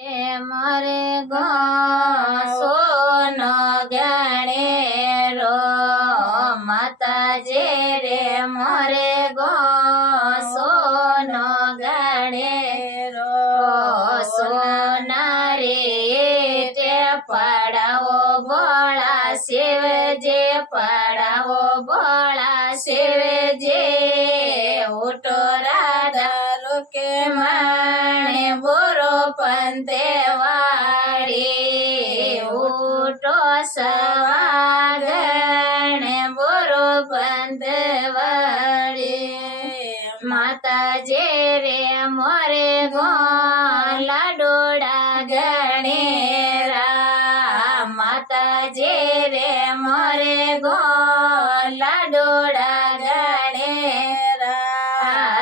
મારે ગો સોનો ગણે રો માતાજી રે મારે ગો સોનો ગણે રો સોના રે તે પડાવો ભોળા શિવજી પડાવો ભોળા શિવજી ઉઠો રાધા રૂકે માણે બોરો પંતે વાળી ઉઠો સવાગણે બોરો પંતે વાળી માતાજી રે મોરે ગો લાડોડા ગણેરા માતાજી રે મોરે ગો લાડોડા ગણેરા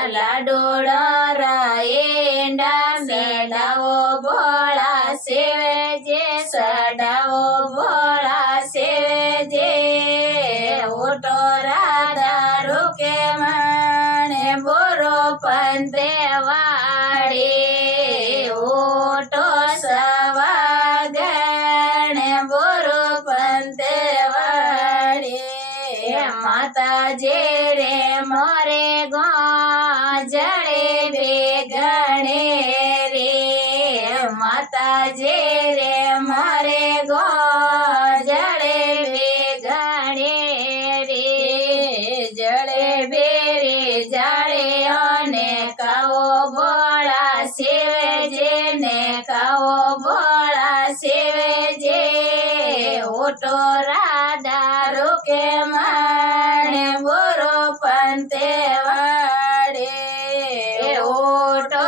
લાડોડા રાયડા સડાવો ભોળા શિવજી સડાવો ભોળા શિવજી ઉઠો રાધા રૂકે માણે બોરો પંતે વાળી ઉઠો સવાગણે બોરો પંતે વાળી માતાજી રે મોરે ગો જળે બેગણે રે માતાજી રે મોરે ગો જળે બેગણે રે જળે બેરે જાળે અને કાવો ભોળા શિવજી ને કાવો ભોળા શિવજી ઉઠો રાધા રૂકે માણે બોરો પંતે વાળે ઉઠો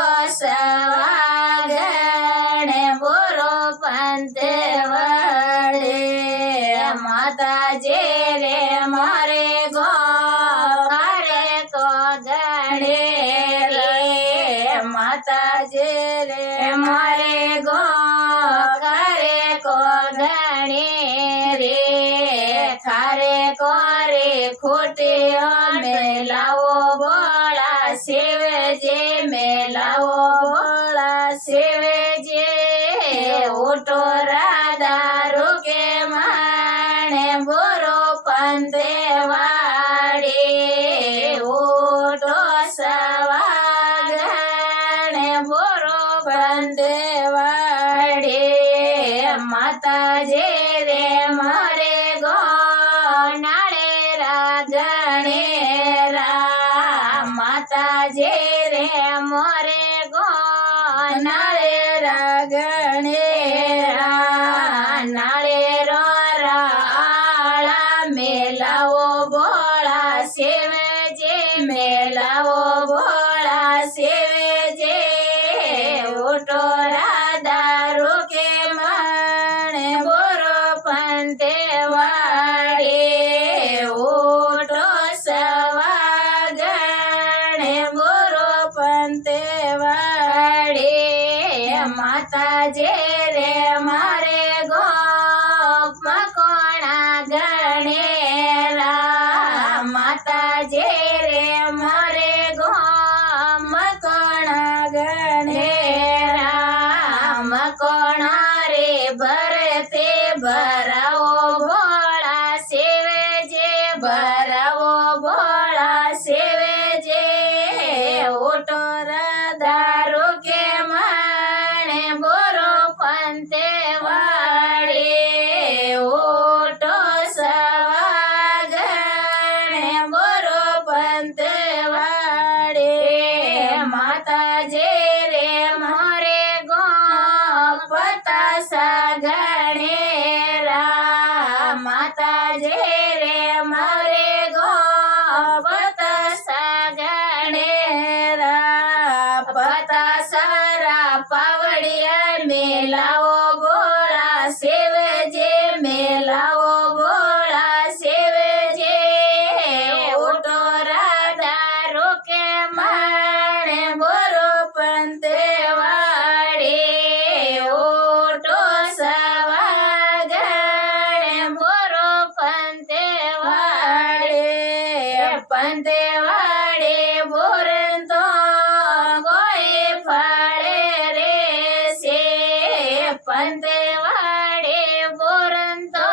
સવાગણે બોરો પંતે વાળે માતાજી રે મારે ગો કરે કો ગણે રે માતાજી રે મારે ગો કરે કો ગણે રે ખારે કોરે ખોટી મેલાવો ભોળા શિવજી મેલાવો ભોળા શિવજી ઉઠો રાધા રૂકે માણે બોરો પંતે વાળી ઉઠો સવાગણે બોરો પંતે વાળી માતાજી રે મારે ગો નાળે રાગણે રા માતાજી રે મોરે ગો નાળે રાગણે રા નાળે રો રાળા મેલાવો ભોળા શિવજી મેલાવો ભોળા શિવજી ઉઠો રાધા રૂકે માણે બોરો પંતે વાળી ઉઠો સવાગણે બોરો પંતે વાળી માતાજી રે મારે ગો મકોણા ગણેરા માતાજી રે મારે ગો મકોણા ગણેરા મકોણા રે ભરતે ભરાવો ભોળા શિવજી ભરાવો ભોળા શિવજી ઉઠો રાધા રૂકે માણે બોરો પંતે વાળી ઉઠો સવાગણે બોરો પંતે વાળી માતાજી રે મોરે ગો પતાસા ગણેરા માતાજી રે મોરે ગો પતાસા ગણેરા પતાસરા પાવડિયા મેલાવો ભોળા શિવજી મેલાવો ભોળા શિવજી ઉઠો રાધા રૂકે માણે બોરો પંતે વાળી ઉઠો સવાગણે બોરો પંતે વાળી પંતે વાળી બોર તો ગોઈ ફળે રે શે પંતે વાડે બોરન તો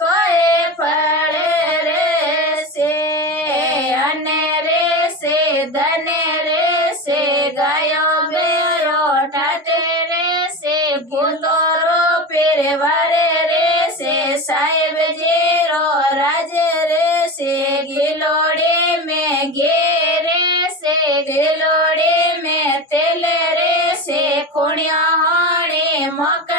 કોઈ ફળે રેશે અને રેશે ધને રેશે ગાયો બેરો ઠાઠે રેશે ભૂતો રોપીર વારે રેશે સાહેબ જીરો રાજે રેશે ગિલોડે મેં ઘે રેશે ગિલોડે મેં તેલે રેશે ખૂણ્યા હાણે મક